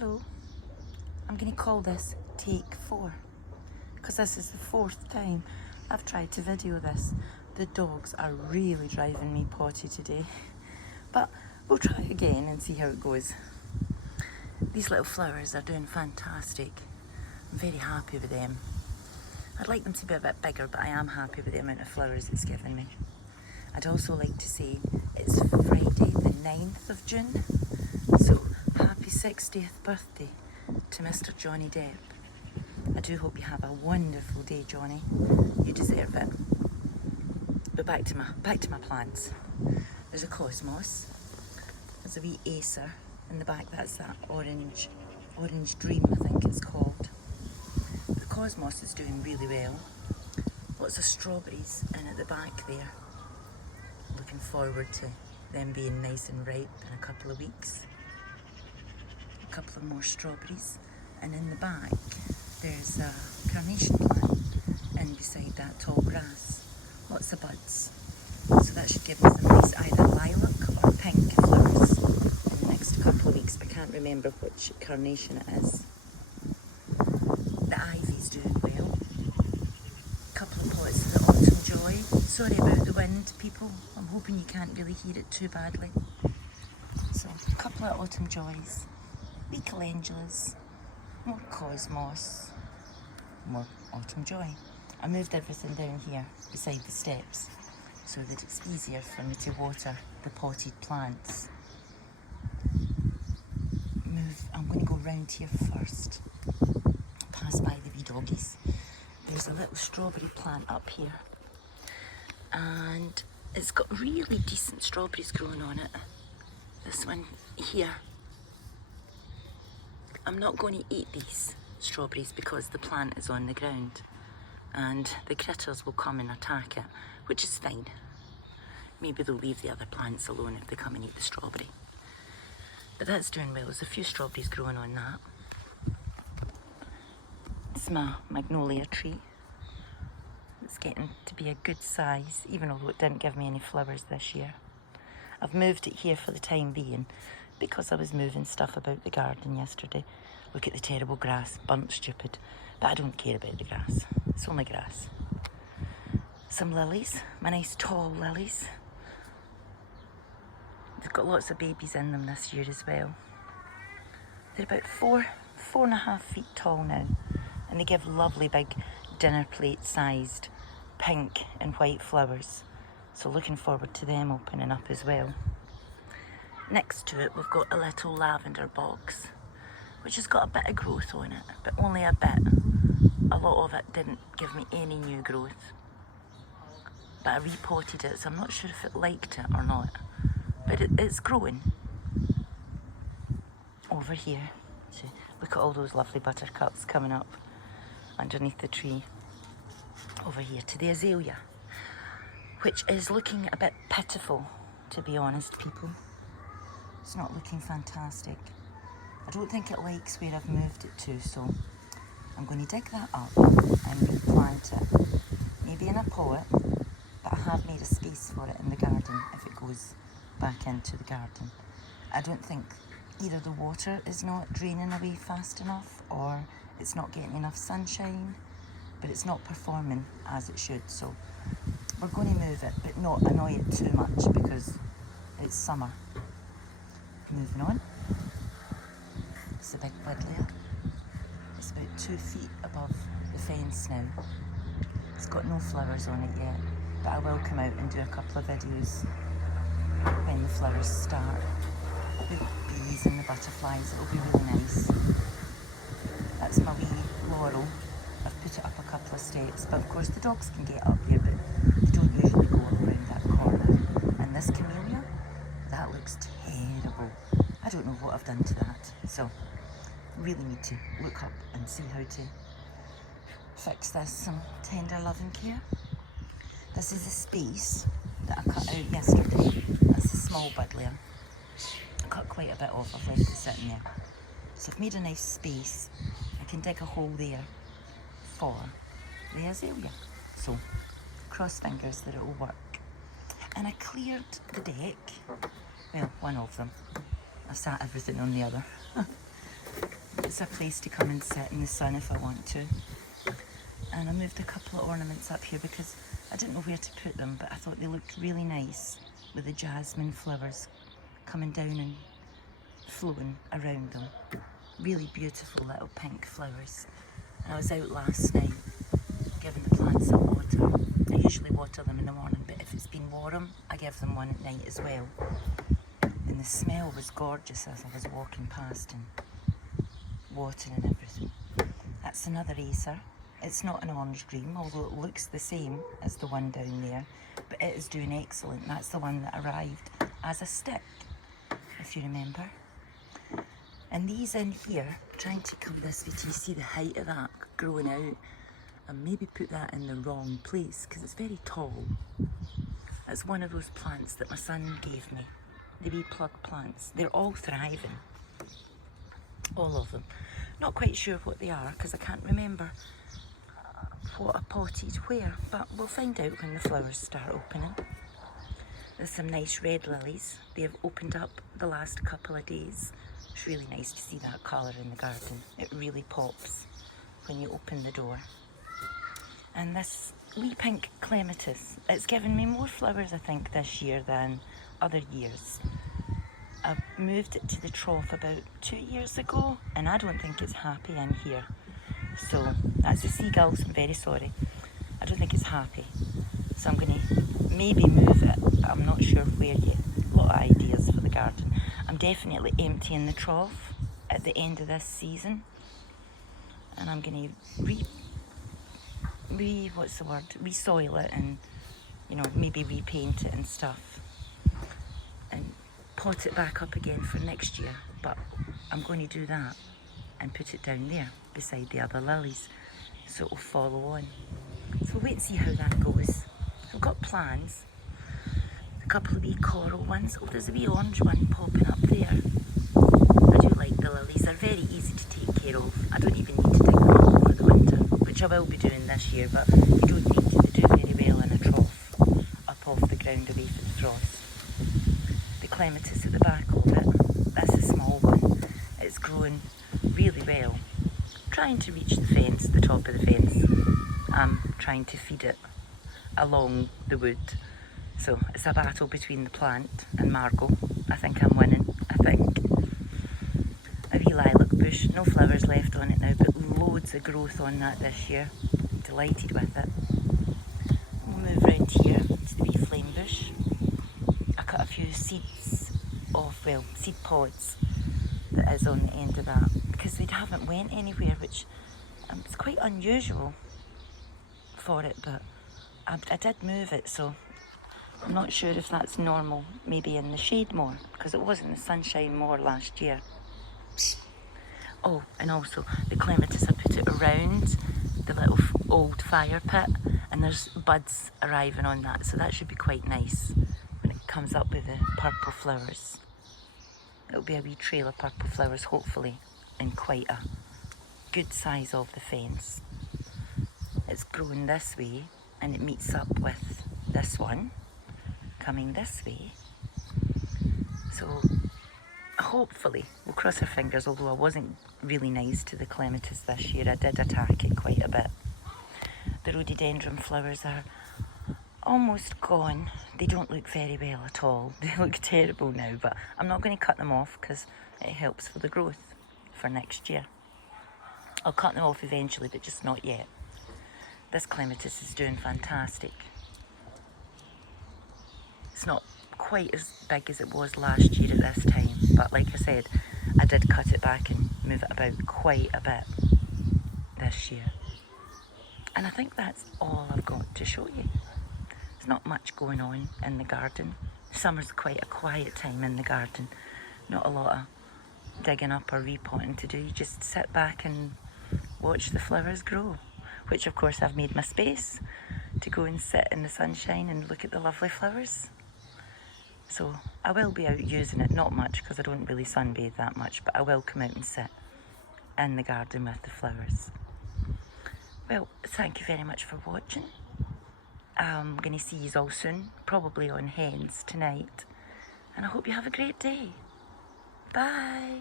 Hello, I'm going to call this take 4 because this is the 4th time I've tried to video this. The dogs are really driving me potty today, but we'll try again and see how it goes. These little flowers are doing fantastic. I'm very happy with them. I'd like them to be a bit bigger, but I am happy with the amount of flowers it's given me. I'd also like to say it's Friday the 9th of June, so happy 60th birthday to Mr. Johnny Depp. I do hope you have a wonderful day, Johnny. You deserve it. But back to my plants. There's a cosmos. There's a wee acer in the back. That's that orange dream, I think it's called. The cosmos is doing really well. Lots of strawberries in at the back there. Looking forward to them being nice and ripe in a couple of weeks. A couple of more strawberries, and in the back there's a carnation plant in beside that tall grass. Lots of buds, so that should give me some nice either lilac or pink flowers in the next couple of weeks. I can't remember which carnation it is. The ivy's doing well. A couple of pots of the autumn joy. Sorry about the wind, people. I'm hoping you can't really hear it too badly. So a couple of autumn joys. Wee calendulas, more cosmos, more autumn joy. I moved everything down here beside the steps so that it's easier for me to water the potted plants. I'm going to go round here first, pass by the wee doggies. There's a little strawberry plant up here and it's got really decent strawberries growing on it. This one here. I'm not going to eat these strawberries because the plant is on the ground and the critters will come and attack it, which is fine. Maybe they'll leave the other plants alone if they come and eat the strawberry. But that's doing well. There's a few strawberries growing on that. It's my magnolia tree. It's getting to be a good size, even although it didn't give me any flowers this year. I've moved it here for the time being because I was moving stuff about the garden yesterday. Look at the terrible grass, burnt stupid. But I don't care about the grass, it's only grass. Some lilies, my nice tall lilies. They've got lots of babies in them this year as well. They're about 4.5 feet tall now, and they give lovely big dinner plate sized pink and white flowers. So looking forward to them opening up as well. Next to it we've got a little lavender box which has got a bit of growth on it, but only a bit. A lot of it didn't give me any new growth, but I repotted it, so I'm not sure if it liked it or not, but it's growing. Over here, so look at all those lovely buttercups coming up underneath the tree. Over here to the azalea, which is looking a bit pitiful, to be honest, people. It's not looking fantastic. I don't think it likes where I've moved it to, so I'm going to dig that up and replant it. Maybe in a pot, but I have made a space for it in the garden if it goes back into the garden. I don't think either the water is not draining away fast enough or it's not getting enough sunshine, but it's not performing as it should, so we're going to move it, but not annoy it too much because it's summer. Moving on. It's a big buddleia. It's about 2 feet above the fence now. It's got no flowers on it yet, but I will come out and do a couple of videos when the flowers start. The bees and the butterflies, it'll be really nice. That's my wee laurel. I've put it up a couple of steps, but of course the dogs can get up here, but they don't usually go around that corner. And this camellia, that looks terrible. I don't know what I've done to that, so really need to look up and see how to fix this. Some tender love and care. This is a space that I cut out yesterday. That's a small buddleia. I cut quite a bit off, I've left it sitting there. So I've made a nice space. I can dig a hole there for the azalea. So cross fingers that it will work. And I cleared the deck. Well, one of them. I sat everything on the other. it's a place to come and sit in the sun if I want to. And I moved a couple of ornaments up here because I didn't know where to put them, but I thought they looked really nice with the jasmine flowers coming down and flowing around them. Really beautiful little pink flowers. And I was out last night giving the plants some water. I usually water them in the morning, but if it's been warm, I give them one at night as well. And the smell was gorgeous as I was walking past and watering and everything. That's another Acer. It's not an orange dream, although it looks the same as the one down there, but it is doing excellent. That's the one that arrived as a stick, if you remember. And these in here, trying to come this way, do you see the height of that growing out? And maybe put that in the wrong place because it's very tall. It's one of those plants that my son gave me, the wee plug plants. They're all thriving, all of them. Not quite sure what they are because I can't remember what I potted where, but we'll find out when the flowers start opening. There's some nice red lilies. They have opened up the last couple of days. It's really nice to see that colour in the garden. It really pops when you open the door. And this wee pink clematis, it's given me more flowers I think this year than other years. I moved it to the trough about 2 years ago and I don't think it's happy in here. So that's the seagulls, I'm very sorry. I don't think it's happy. So I'm going to maybe move it, but I'm not sure where yet. A lot of ideas for the garden. I'm definitely emptying the trough at the end of this season. And I'm going to resoil it and, you know, maybe repaint it and stuff. And pot it back up again for next year. But I'm going to do that and put it down there beside the other lilies so it will follow on. So we'll wait and see how that goes. I've got plans. A couple of wee coral ones. Oh, there's a wee orange one popping up there. I do like the lilies. They're very easy to take care of. I don't even need to dig them up over the winter, which I will be doing this year, but you don't need to. They do very well in a trough up off the ground away from the frost. The clematis at the back of it, that's a small one. It's growing really well. Trying to reach the fence, the top of the fence. I'm trying to feed it along the wood. So it's a battle between the plant and Margot. I think I'm winning, I think. A wee lilac bush, no flowers left on it now, but loads of growth on that this year. I'm delighted with it. We'll move round here to the wee flame bush. I cut a few seeds off, well, seed pods that is on the end of that because they haven't went anywhere, which it's quite unusual for it, but I did move it, so I'm not sure if that's normal, maybe in the shade more, because it was in the sunshine more last year. Oh, and also the clematis, I put it around the little old fire pit, and there's buds arriving on that, so that should be quite nice when it comes up with the purple flowers. It'll be a wee trail of purple flowers, hopefully, in quite a good size of the fence. It's growing this way, and it meets up with this one coming this way. So hopefully, we'll cross our fingers, although I wasn't really nice to the clematis this year. I did attack it quite a bit. The rhododendron flowers are almost gone. They don't look very well at all. They look terrible now, but I'm not going to cut them off because it helps for the growth for next year. I'll cut them off eventually, but just not yet. This clematis is doing fantastic. It's not quite as big as it was last year at this time, but like I said, I did cut it back and move it about quite a bit this year. And I think that's all I've got to show you. There's not much going on in the garden. Summer's quite a quiet time in the garden. Not a lot of digging up or repotting to do. You just sit back and watch the flowers grow, which of course I've made my space to go and sit in the sunshine and look at the lovely flowers. So I will be out using it, not much because I don't really sunbathe that much, but I will come out and sit in the garden with the flowers. Well, thank you very much for watching. I'm going to see you all soon, probably on Hens tonight. And I hope you have a great day. Bye.